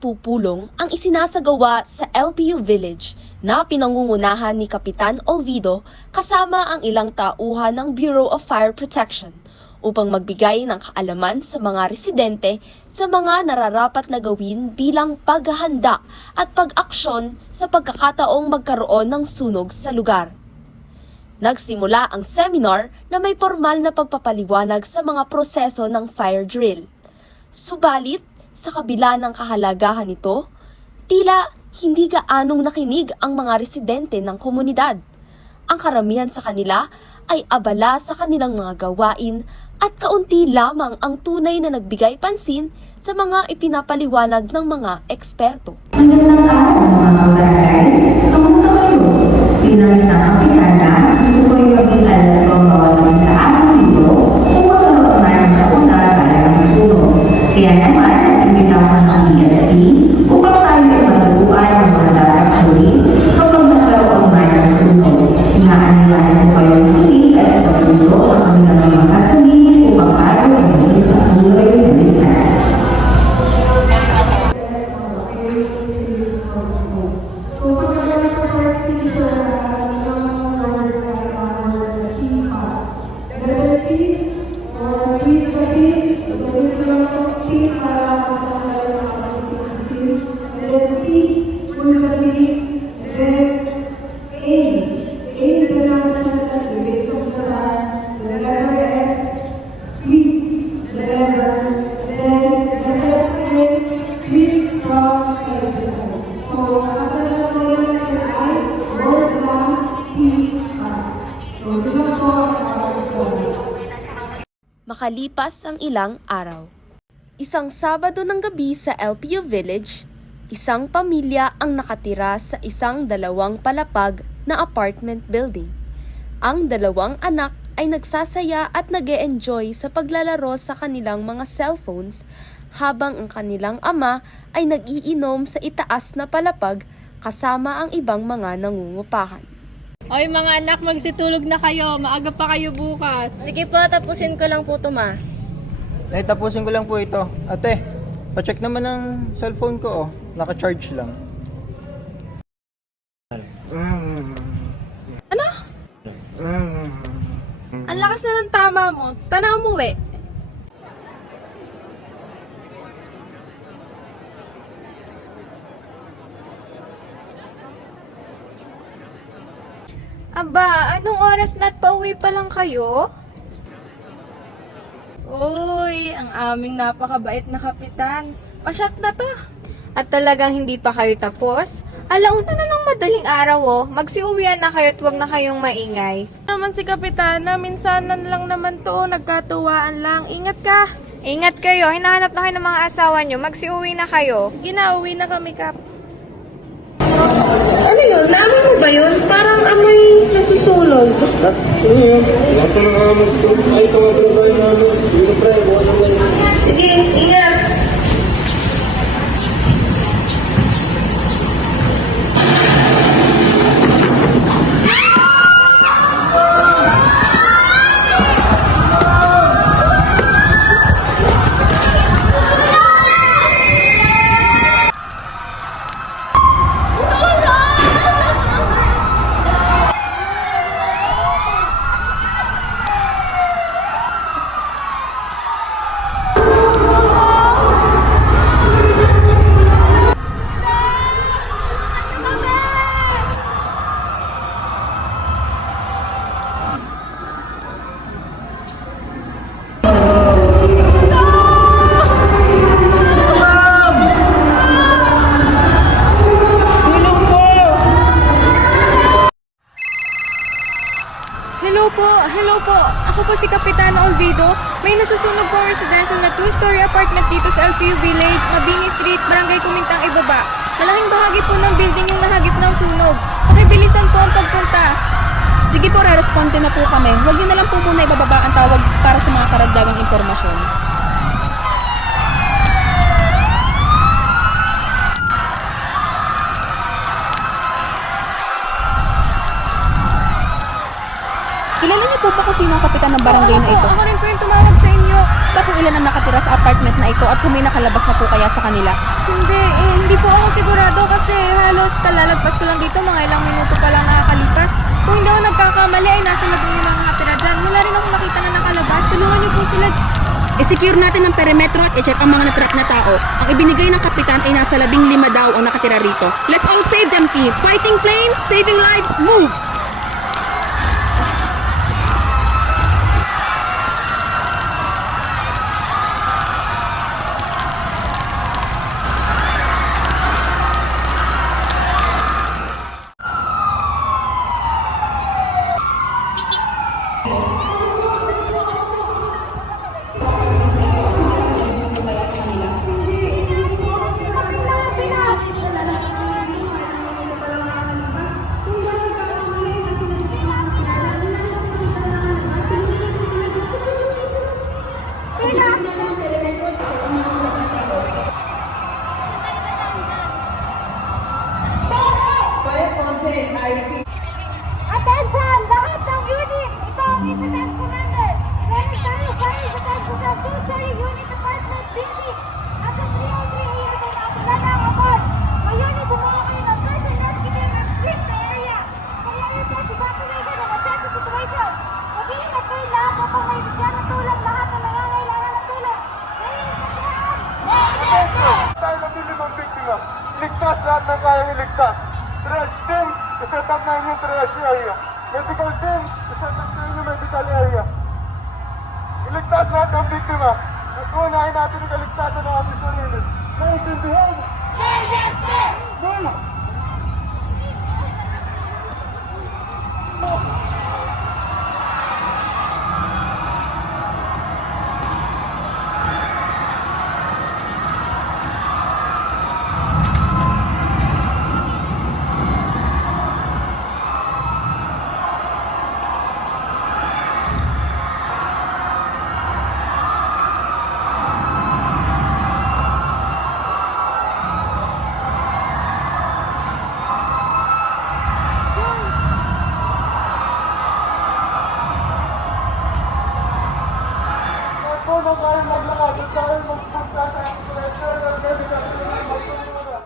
pagpupulong ang isinasagawa sa LPU Village na pinangungunahan ni Kapitan Olvido kasama ang ilang tauhan ng Bureau of Fire Protection upang magbigay ng kaalaman sa mga residente sa mga nararapat na gawin bilang paghahanda at pag-aksyon sa pagkakataong magkaroon ng sunog sa lugar. Nagsimula ang seminar na may formal na pagpapaliwanag sa mga proseso ng fire drill. Subalit, sa kabila ng kahalagahan nito, tila hindi gaanong nakinig ang mga residente ng komunidad. Ang karamihan sa kanila ay abala sa kanilang mga gawain at kaunti lamang ang tunay na nagbigay pansin sa mga ipinapaliwanag ng mga eksperto. Magandang araw mga kabarangay. Kamusta kayo? Bilang isang kapitana, gusto ko yung maging alam ko ang bawat isa sa ating dito kung magkaroon man sa una para ng sunog. Kaya naman, nag-imbitahan ang ELP upang tayo ay maturuan ng mga dapat gawin kapag nagkaroon man ng sunog. Inaanilan ko kayong huli at sa puso ang kanilang mga masasabihin upang tayo ay maging patuloy na ligtas. Makalipas ang ilang araw. Isang Sabado ng gabi sa LPU Village, isang pamilya ang nakatira sa isang 2 palapag na apartment building. Ang 2 anak ay nagsasaya at nag-e-enjoy sa paglalaro sa kanilang mga cellphones habang ang kanilang ama ay nag-iinom sa itaas na palapag kasama ang ibang mga nangungupahan. Oy mga anak, magsitulog na kayo. Maaga pa kayo bukas. Sige po, tapusin ko lang po ito, ma. Ay, tapusin ko lang po ito. Ate, pa-check naman ang cellphone ko, oh. Naka-charge lang. Ano? Ang lakas na ng tama mo. Tanaw mo eh. Aba, anong oras na't pauwi pa lang kayo? Uy, ang aming napakabait na kapitan. Pasyat na to. At talagang hindi pa kayo tapos? Alauna na ng madaling araw oh. Magsiuwian na kayo at huwag na kayong maingay. Naman si kapitana, minsanan lang naman to. Nagkatuwaan lang. Ingat ka. Ingat kayo, hinahanap na kayo ng mga asawa nyo. Magsiuwi na kayo. Ginauwi na kami, Kap. Ano yun? Naamoy mo ba yun? Parang amoy nasusunog. Sige, ingat. Hello po. Ako po si Kapitana Olvido. May nasusunog pong residential na 2-story apartment dito sa LPU Village, Mabini Street, Barangay Kumintang, Ibaba. Malaking bahagi po ng building yung nahagip ng sunog. Pakibilisan po ang pagpunta. Sige po, re-responde na po kami. Huwag niyo na lang po muna ibababa ang tawag para sa mga karagdagang impormasyon. Kilala niyo po ba kung sino ang kapitan ng barangay na ito? Ako rin po yung tumawag sa inyo. Ba kung ilan ang nakatira sa apartment na ito at kung may nakalabas na po kaya sa kanila? Hindi sigurado kasi halos kalalagpas ko lang dito, mga ilang minuto pa lang nakakalipas. Kung hindi ako nagkakamali ay nasa labing yung mga nakatira dyan. Wala rin ako nakita na nakalabas. Tulungan niyo po sila. I-secure natin ang perimetro at i-check ang mga natrap na tao. Ang ibinigay ng kapitan ay nasa 15 daw ang nakatira rito. Let's all save them, team! Fighting flames, saving lives, move! Attention! Lahat ng unit! Ito ang Incident Commander! Meron tayo fire detection sa 2-story unit apartment building at sa 303 area ay nakatala na ang abot. Ngayon ay bumuha kayo ng first and rescue team and split the area. Kaya yun po evacuated and assess the situation. Sabihin na kayo lahat na kung may bigyan ng tulong lahat na nangangailangan ng tulong. Ngayon sa lahat! Tayo mabili ng biktima. Ligtas lahat ng kayang iligtas. Triage team, iset up na yung triage area. Medical team, iset up na yung medical area. Iligtas lahat ng biktima. At unahin natin yung kaligtasan ng ating sarili. Naiintindihan? Yes, sir! Go! Kung tayo maglakad, kung tayo magpunta sa pressure ng medical team, magtulungan.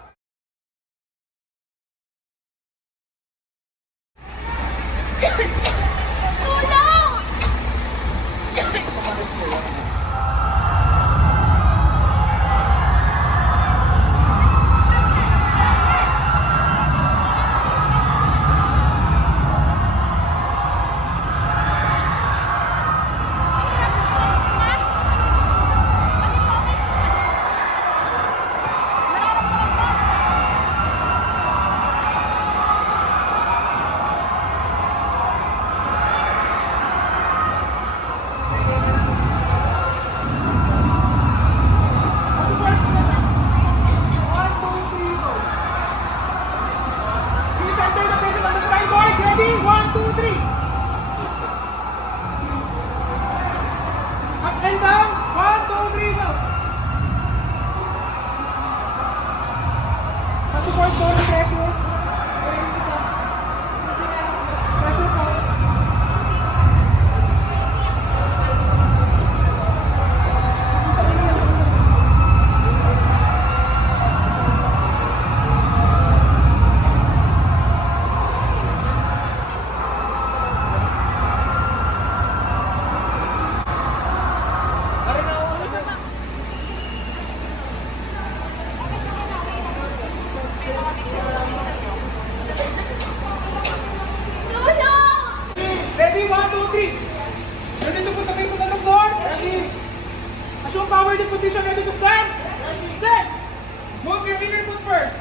Ready? 1, 2, 3. Ready to put the base on the floor? Ready. Assume powered in position. Ready to stand? Ready. Set. Move your inner foot first.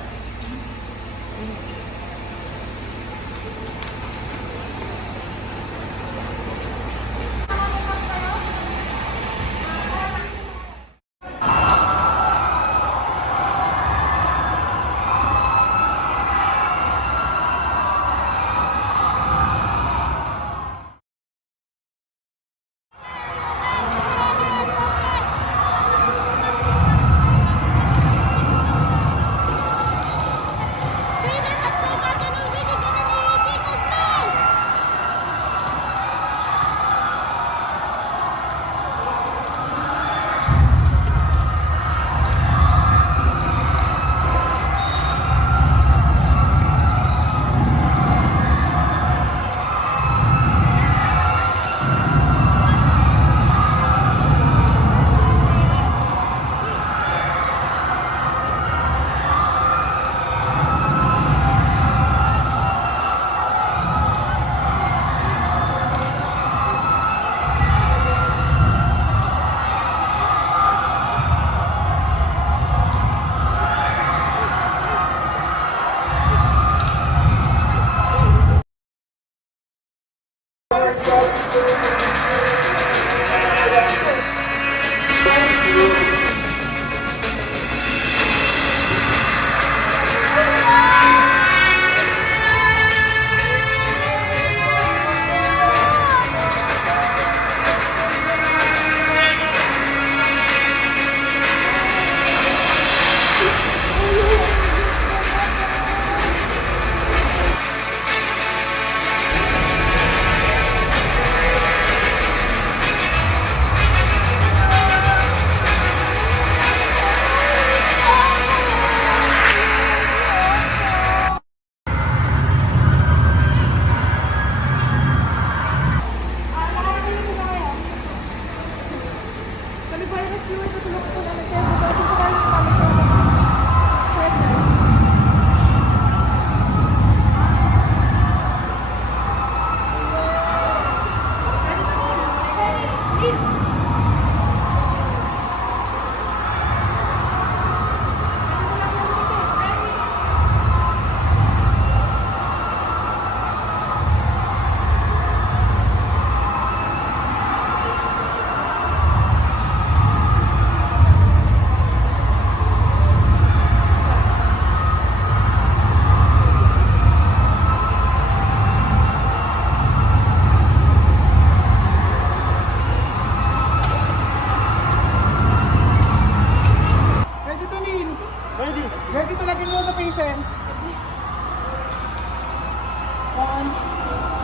control the patient. 1,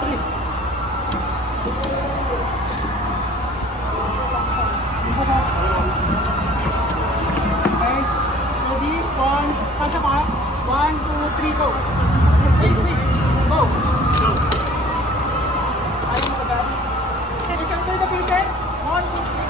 3. Okay. Ready? 1. Kasha ka? 1, 2, 3, go. Wait. Go. Ayaw mo agad. Okay, center the patient. 1, 2, 3.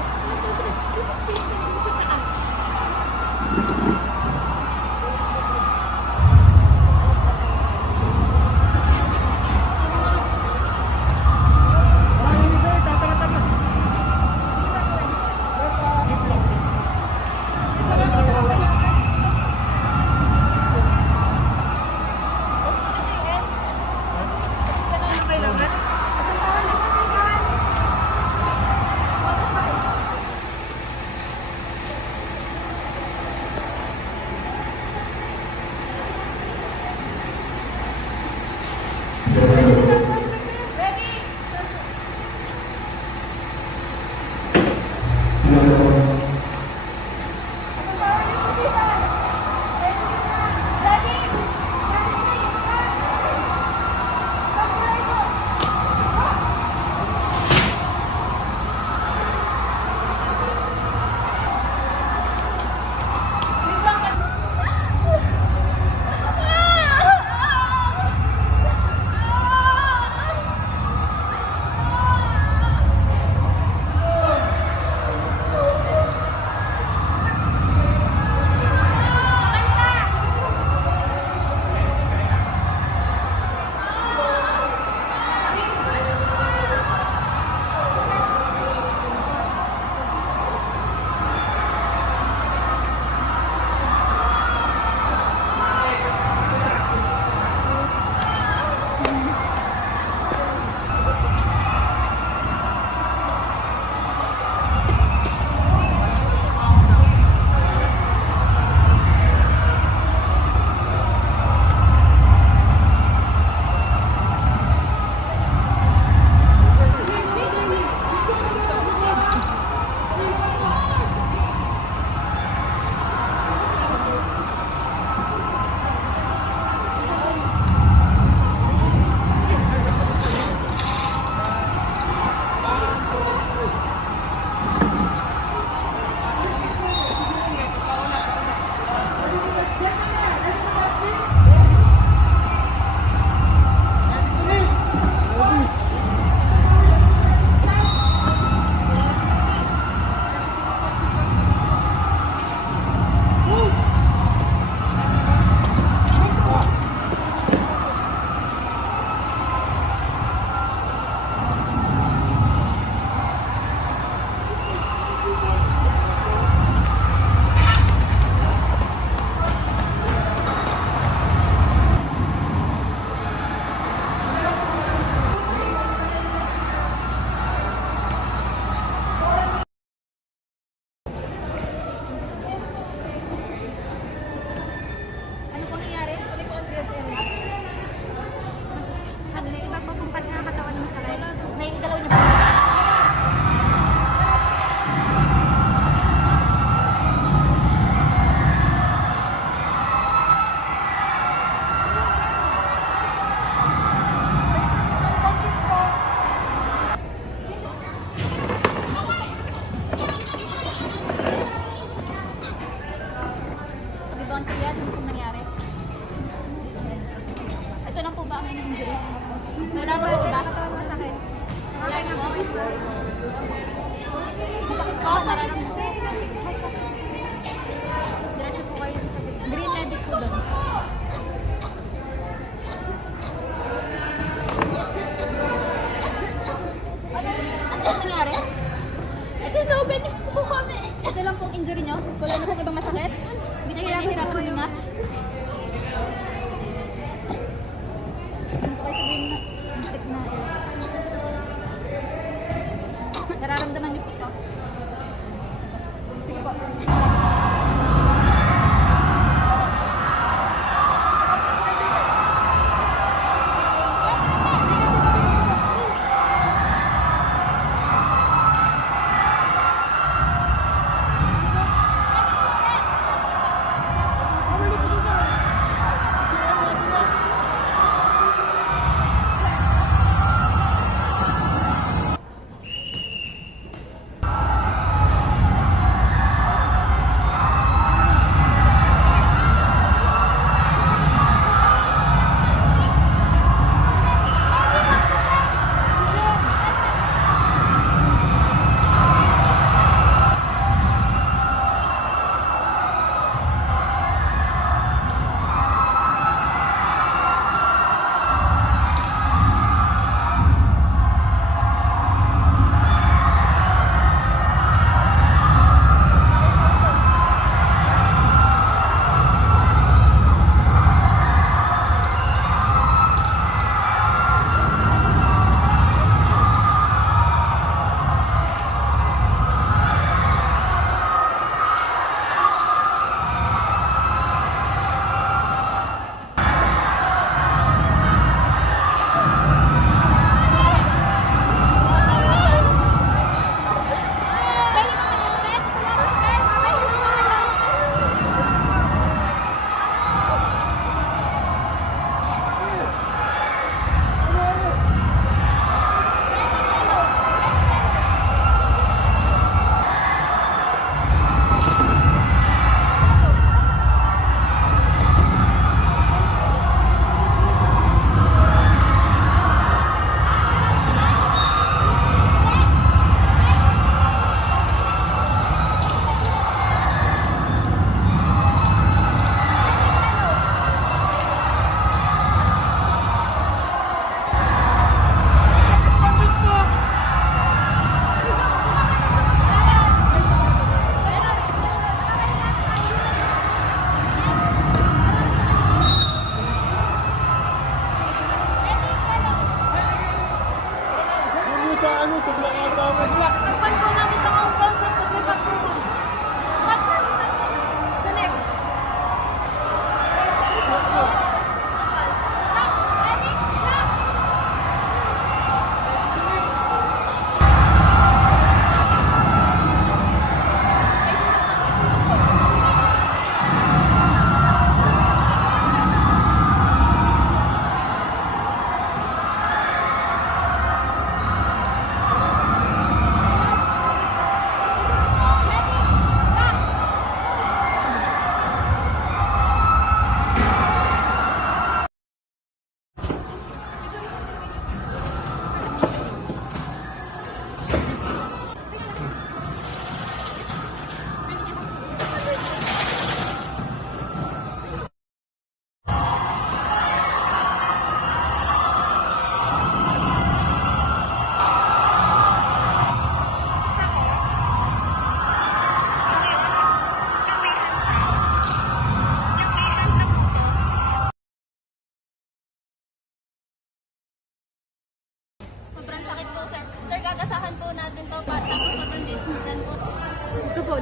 Wala na po ba? Masakit. Wala na po. Oo, sarap na po. Diretso po kayo sa green medic po doon. Ano nangyari? Sinugan niyo po kami. Ito lang pong injury niyo? Wala na pong ibang masakit? Hindi na hihirapan po yung mat? Nararamdaman niyo po ito? Sige po.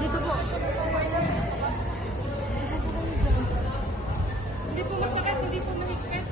Dito po. Hindi po masakit, hindi po mahigpit.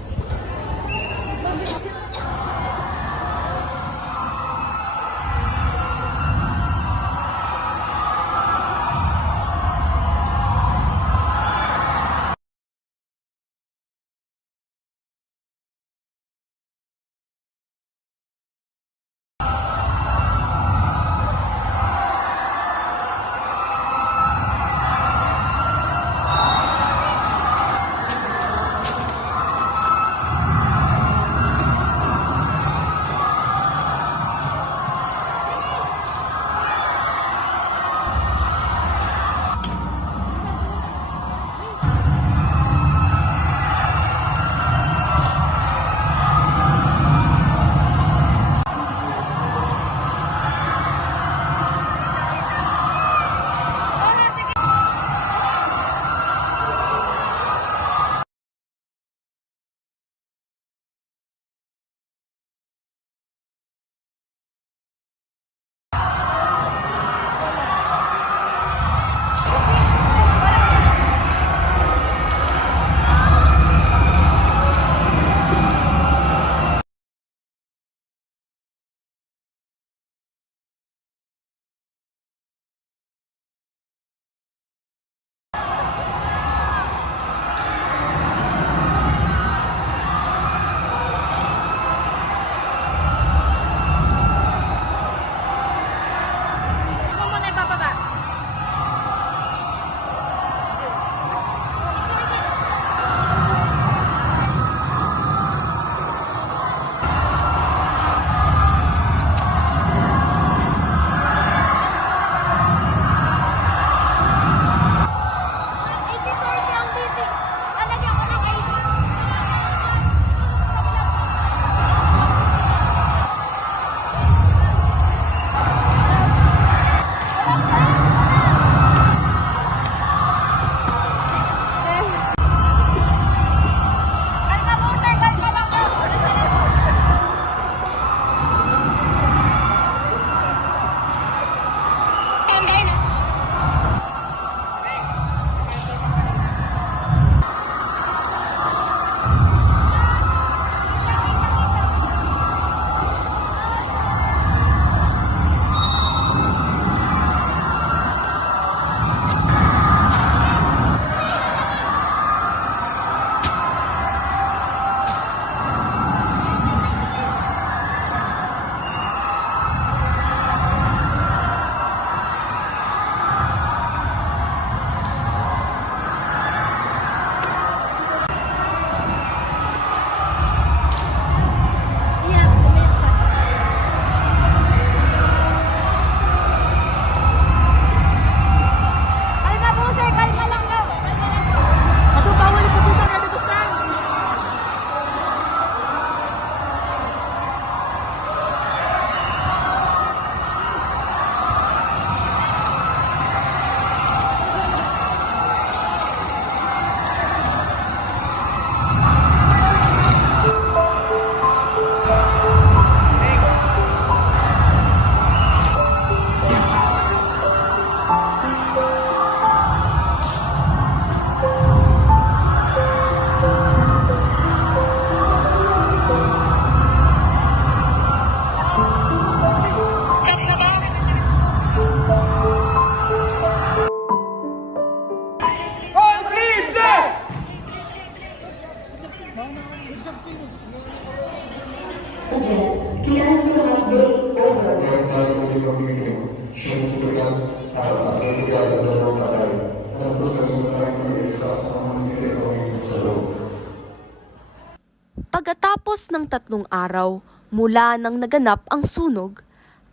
Pagkatapos ng 3 araw mula nang naganap ang sunog,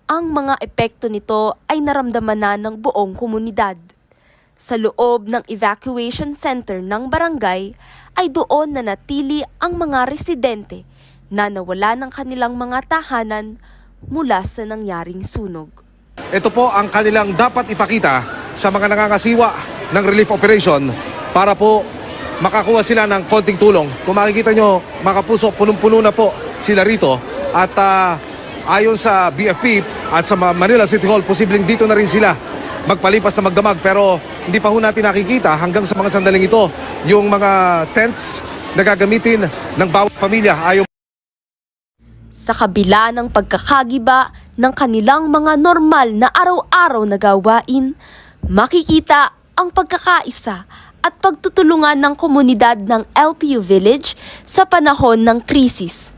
ang mga epekto nito ay naramdaman na ng buong komunidad. Sa loob ng evacuation center ng barangay ay doon na natili ang mga residente na nawala ng kanilang mga tahanan mula sa nangyaring sunog. Ito po ang kanilang dapat ipakita sa mga nangangasiwa ng relief operation para po makakuha sila ng konting tulong. Kung makikita nyo, mga kapuso, punong-puno na po sila rito. At ayon sa BFP at sa Manila City Hall, posibleng dito na rin sila magpalipas na magdamag. Pero hindi pa ho natin nakikita hanggang sa mga sandaling ito yung mga tents na gagamitin ng bawat pamilya. Ayon Sa kabila ng pagkakagiba ng kanilang mga normal na araw-araw na gawain, makikita ang pagkakaisa at pagtutulungan ng komunidad ng LPU Village sa panahon ng krisis.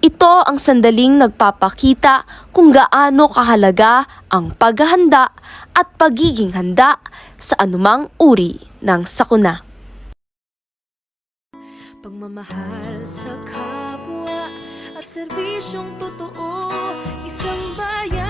Ito ang sandaling nagpapakita kung gaano kahalaga ang paghahanda at pagiging handa sa anumang uri ng sakuna. Pagmamahal sa kapwa at serbisyong totoo, isang bayan